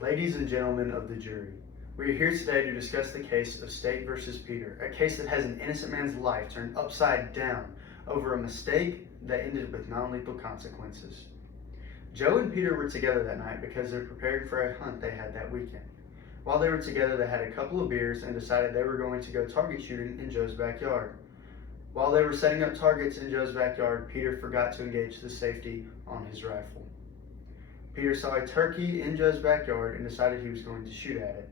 Ladies and gentlemen of the jury, we are here today to discuss the case of State versus Peter, a case that has an innocent man's life turned upside down over a mistake that ended with non-lethal consequences. Joe and Peter were together that night because they're preparing for a hunt they had that weekend. While they were together, they had a couple of beers and decided they were going to go target shooting in Joe's backyard. While they were setting up targets in Joe's backyard, Peter forgot to engage the safety on his rifle. Peter saw a turkey in Joe's backyard and decided he was going to shoot at it.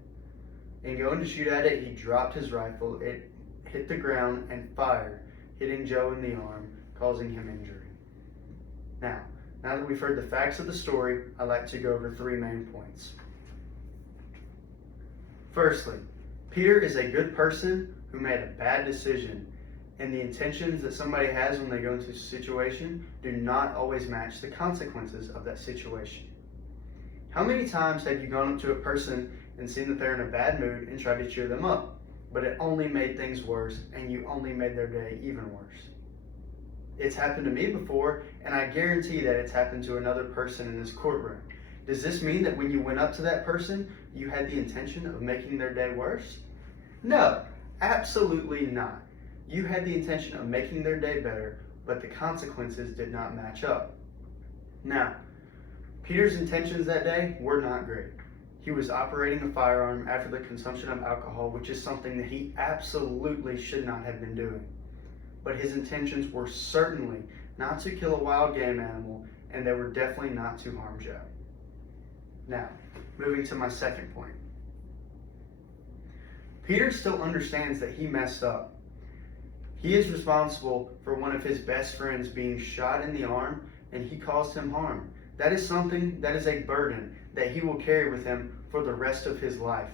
In going to shoot at it, he dropped his rifle. It hit the ground and fired, hitting Joe in the arm, causing him injury. Now that we've heard the facts of the story, I'd like to go over 3 main points. Firstly, Peter is a good person who made a bad decision, and the intentions that somebody has when they go into a situation do not always match the consequences of that situation. How many times have you gone up to a person and seen that they're in a bad mood and tried to cheer them up, but it only made things worse and you only made their day even worse? It's happened to me before, and I guarantee that it's happened to another person in this courtroom. Does this mean that when you went up to that person, you had the intention of making their day worse? No, absolutely not. You had the intention of making their day better, but the consequences did not match up. Now, Peter's intentions that day were not great. He was operating a firearm after the consumption of alcohol, which is something that he absolutely should not have been doing. But his intentions were certainly not to kill a wild game animal, and they were definitely not to harm Joe. Now, moving to my second point. Peter still understands that he messed up. He is responsible for one of his best friends being shot in the arm, and he caused him harm. That is something that is a burden that he will carry with him for the rest of his life.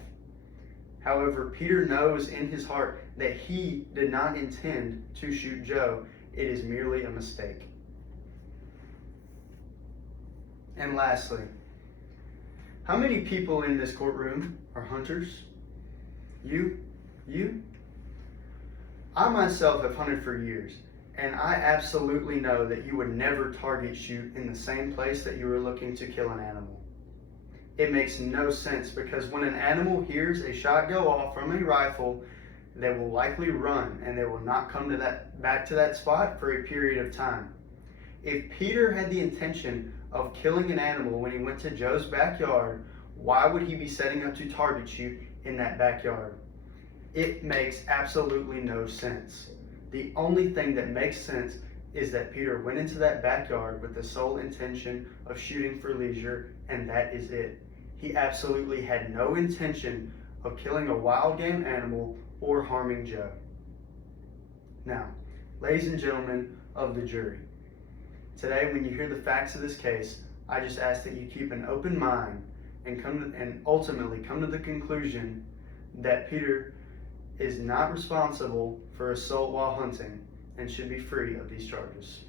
However, Peter knows in his heart that he did not intend to shoot Joe. It is merely a mistake. And lastly, how many people in this courtroom are hunters? You? I myself have hunted for years, and I absolutely know that you would never target shoot in the same place that you were looking to kill an animal. It makes no sense, because when an animal hears a shot go off from a rifle, they will likely run and they will not come back to that spot for a period of time. If Peter had the intention of killing an animal when he went to Joe's backyard, why would he be setting up to target shoot in that backyard? It makes absolutely no sense. The only thing that makes sense is that Peter went into that backyard with the sole intention of shooting for leisure, and that is it. He absolutely had no intention of killing a wild game animal or harming Joe. Now, ladies and gentlemen of the jury, today when you hear the facts of this case, I just ask that you keep an open mind and ultimately come to the conclusion that Peter is not responsible for assault while hunting and should be free of these charges.